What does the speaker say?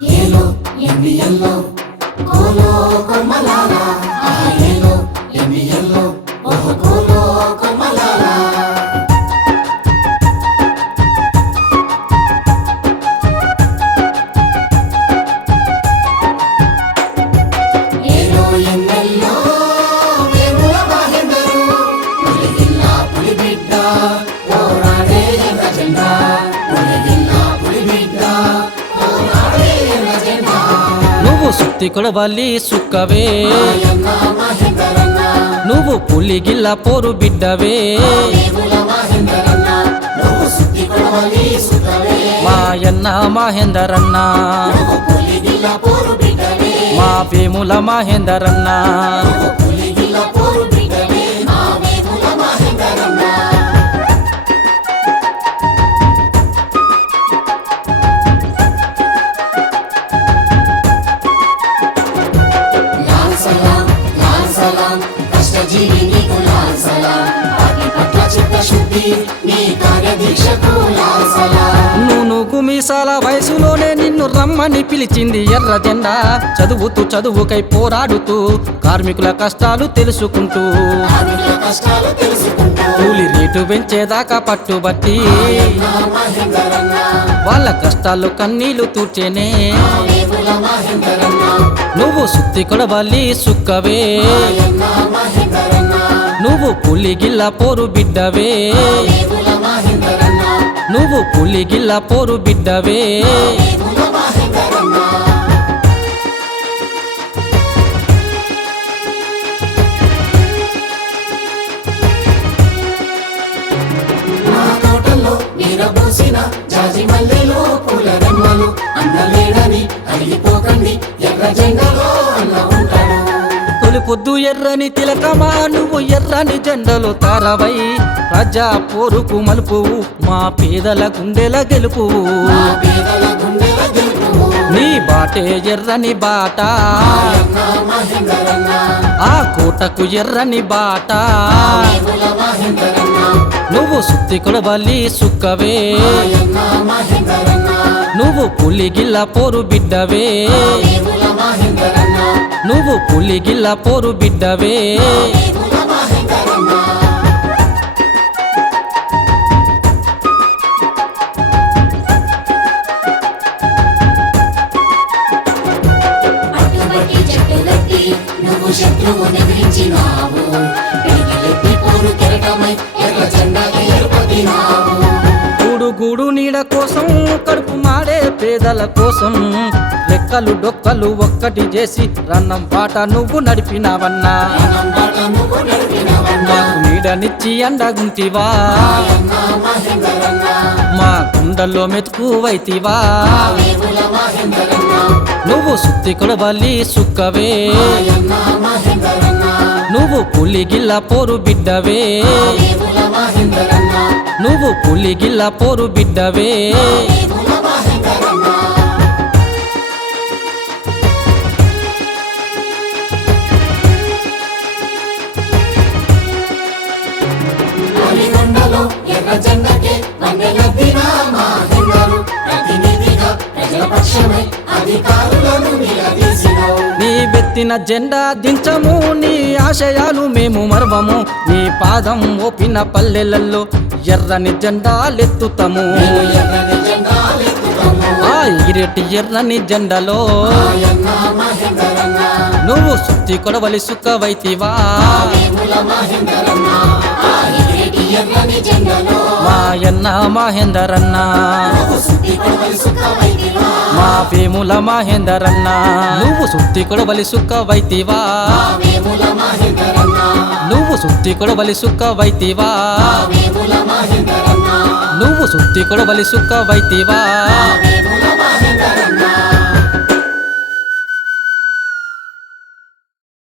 ఏలో ఎన్ని ఎల్లో కోలో కొమ్మలాల ఆ ఏలో ఎన్ని ఎల్లో ఓహో కోలో కొమ్మలాల ఏలో ఎన్నెల్లో వేముల మహేందరు పులిగిల్లా పులిబిడ్డ పోరాడే ఎర్ర జెండా పులిగిల్లా పులిబిడ్డ పోరాడే ఎర్ర జెండా నువ్వు సుత్తి కొడవలి సుక్కవే మాయన్న మహేందరన్న నువ్వు పులిగిల్ల పోరు బిడ్డవే వేముల మహేందరన్న నువ్వు సుత్తి కొడవలి సుతవే మాయన్న మహేందరన్న నువ్వు పులిగిల్ల పోరు బిడ్డవే మా వేముల మహేందరన్న నువ్వు పులిగిల్ల పోరు బిడ్డవే మా వేముల మహేందరన్న లాల్ సలాం కష్టజీవి నీకు లాల్ సలాం పార్టీ పట్ల చిత్తశుద్ధి నీ కార్యదీక్షకు లాల్ సలాం నువ్వు మీసాల వయసులోనే నిన్ను రమ్మని పిలిచింది ఎర్ర జెండా చదువుతూ చదువుకై పోరాడుతూ కార్మికుల కష్టాలు తెలుసుకుంటూ కార్మికుల కష్టాలు తెలుసుకుంటూ కూలి రేటు పెంచేదాకా పట్టుబట్టి నా మహేందరన్న వాళ్ళ కష్టాలు కన్నీళ్లు తూర్చేనే మా వేముల మహేందరన్న నువ్వు సుత్తి కొడవలి సుక్కవే మాయన్న మహేందరన్న నువ్వు పులిగిల్ల పోరు బిడ్డవే వేముల మహేందరన్న నువ్వు పులిగిల్ల పోరు బిడ్డవే వేముల మహేందరన్న నా తోటల్లో నీరబోసిన జాజి మల్లెలో పూల రెమ్మలు అన్నలేడని అడిగిపోకండి ఎర్ర జెండలో అన్న ఉంటాడు తొలి పొద్దు ఎర్రని తిలకమా నువ్వు ఎర్రని జెండలు తారవై ప్రజా పోరుకు మలుపువు మా పేదల గుండెల గెలుపువు మా పేదల గుండెల గెలుపు నీ బాటే ఎర్రని బాట మాయన్న మహేందరన్న ఆ కోటకు ఎర్రని బాట వేముల మహేందరన్న నువ్వు సుత్తి కొడవలి సుక్కవే మాయన్న మహేందరన్న నువ్వు పులిగిల్ల పోరు బిడ్డవే వేముల మహేందరన్న నువ్వు పులిగిల్ల పోరు బిడ్డవే వేముల మహేందరన్న పట్టుబట్టి చెట్టుగట్టి నువ్వు శత్రువుని ఎదిరించినావు పిడికిలెత్తి పోరు కెరటమై ఎర్ర జెండాకి ఎరుపతినావు గూడు గూడు నీడ కోసం కడుపు మాడే పేదల కోసం రెక్కలు డొక్కలు ఒక్కటి చేసి రన్నం పాట నువ్వు నడిపినావన్నా రణంబాట నువ్వు నడిపినవన్నా మాకు నీడనిచ్చి అండగుంటివా మాయన్న మహేందరన్న మా గుండెల్లో మెతుకువైతివా వేముల మహేందరన్న నువ్వు సుత్తి కొడవలి సుక్కవే మాయన్న మహేందరన్న నువ్వు పులిగిల్ల పోరు బిడ్డవే వేముల మహేందరన్న నువ్వు పులిగిల్ల పోరు బిడ్డవే వేముల మహేందరన్న నల్గొండలో ఎర్ర జెండకే వన్నెలద్దిన మహేందరు ప్రతినిధిగా ప్రజల పక్షమై అధికారులను నిలదీసినావు నీ వెత్తిన జెండా దించము నీ ఆశయాలు మేము మర్వము నీ పాదం ఓపిన పల్లెలలో ఎర్రని జెండాలెత్తుతాము మేము ఎర్రని జెండాలెత్తుతాము ఆ ఎగిరెట్టి ఎర్రని జెండలో మాయన్న మహేందరన్న నువ్వు సుత్తి కొడవలి సుక్కవైతివా వేముల మహేందరన్న ఆ ఎగిరేటి ఎర్రని జెండలో మాయన్న మహేందరన్న నువ్వు సుత్తి కొడవలి సుఖమైతివా మా వేముల మహేందరన్న నువ్వు సుత్తి కొడవలి సుక్కవైతివా వేముల మహేందరన్న నువ్వు సుత్తి కొడవలి సుక్కవైతివా వేముల మహేందరన్న నువ్వు సుత్తి కొడవలి సుక్కవైతివా వేముల మహేందరన్న